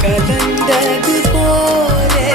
கலந்தது போலே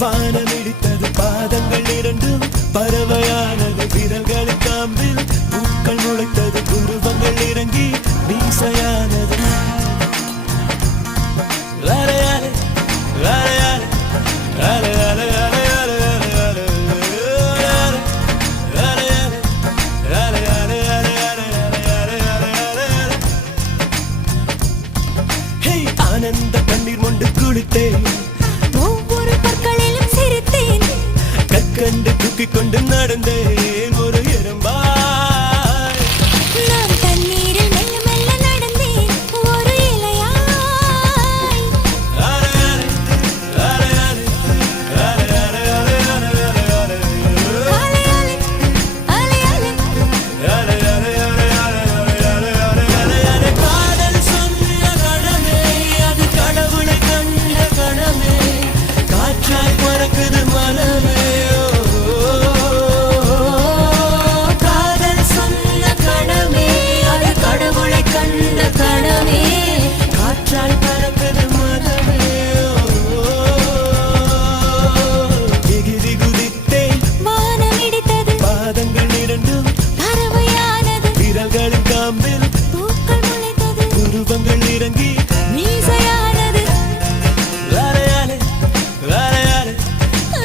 வானமிடித்தது பாதங்கள் இரண்டும் பறவையானது விரல்களின் காம்பில் பூக்கள் முளைத்தது உருவங்கள் இறங்கி மீசையானது ஆனந்த கண்ணீர் மொண்டு குளித்தேன் ஒவ்வொரு பற்களிலும் சிரித்தேன் கற்கண்டு தூக்கிக் கொண்டு நடந்தேன் ஒரு எறும்பாய் நான் தண்ணீரில் மெல்ல மெல்ல நடந்தேன் ஒரு இலையாய் காதல் சொன்ன கணமே அது கடவுளை கண்ட கணமே காற்றாய் பறக்குது மனமே காதல் சொன்ன கணமே அது கடவுளை கண்ட கணமே காற்றாய் பறக்குது மனமே எகிரி குதித்தேன் வானமிடித்தது பாதங்கள் இரண்டும் பறவையானது விரல்களின் காம்பில் பூக்கள் முளைத்தது உருவங்கள் இறங்கி மீசையானது அலையாலே அலையாலே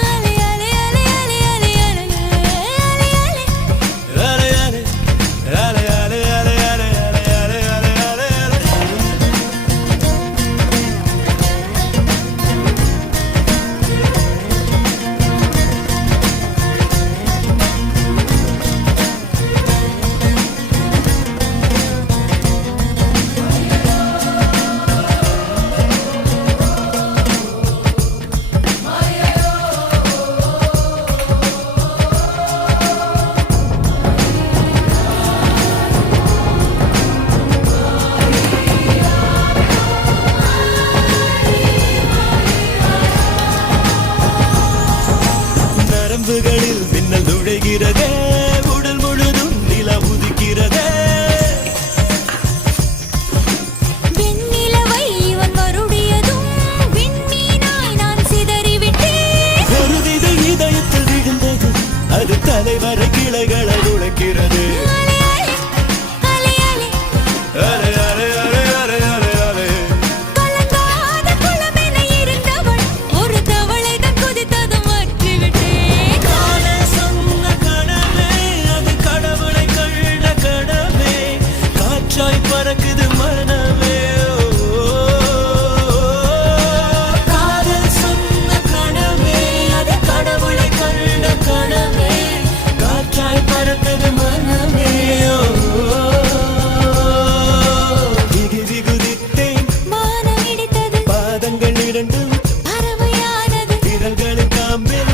அலை அலை அலை அலை அலை அலை அலை அலை அலையாலே அலையாலே அலையாலே நரம்புகளில் மின்னல் நுழைகிறதே உடல் முழுதும் நிலா உதிக்கிறதே வெண்ணிலவை இவன் வருடியதும் விண்மீனாய் நான் சிதறிவிட்டேன் ஒரு விதை இதயத்தில் விழுந்தது அது தலைவரை கிளைகளை உழைக்கிறது அலை அலை அலை அலை அலை அலை அலை அலை அலை கலங்காத குளமென இருந்தவள் ஒரு தவளைதான் குதித்ததும் மாற்றிவிட்டேன் காதல் சொன்ன கணமே அது கடவுளை கண்ட கடமே காற்றாய் பறக்குது மனமே காதல் சொன்ன கணமே அது கடவுளை கண்ட கடமே காற்றாய் பறக்குது மனமே எகிரி குதித்தேன் வானமிடித்தது பாதங்கள் இரண்டும் பறவையானது விரல்களின் காம்பில்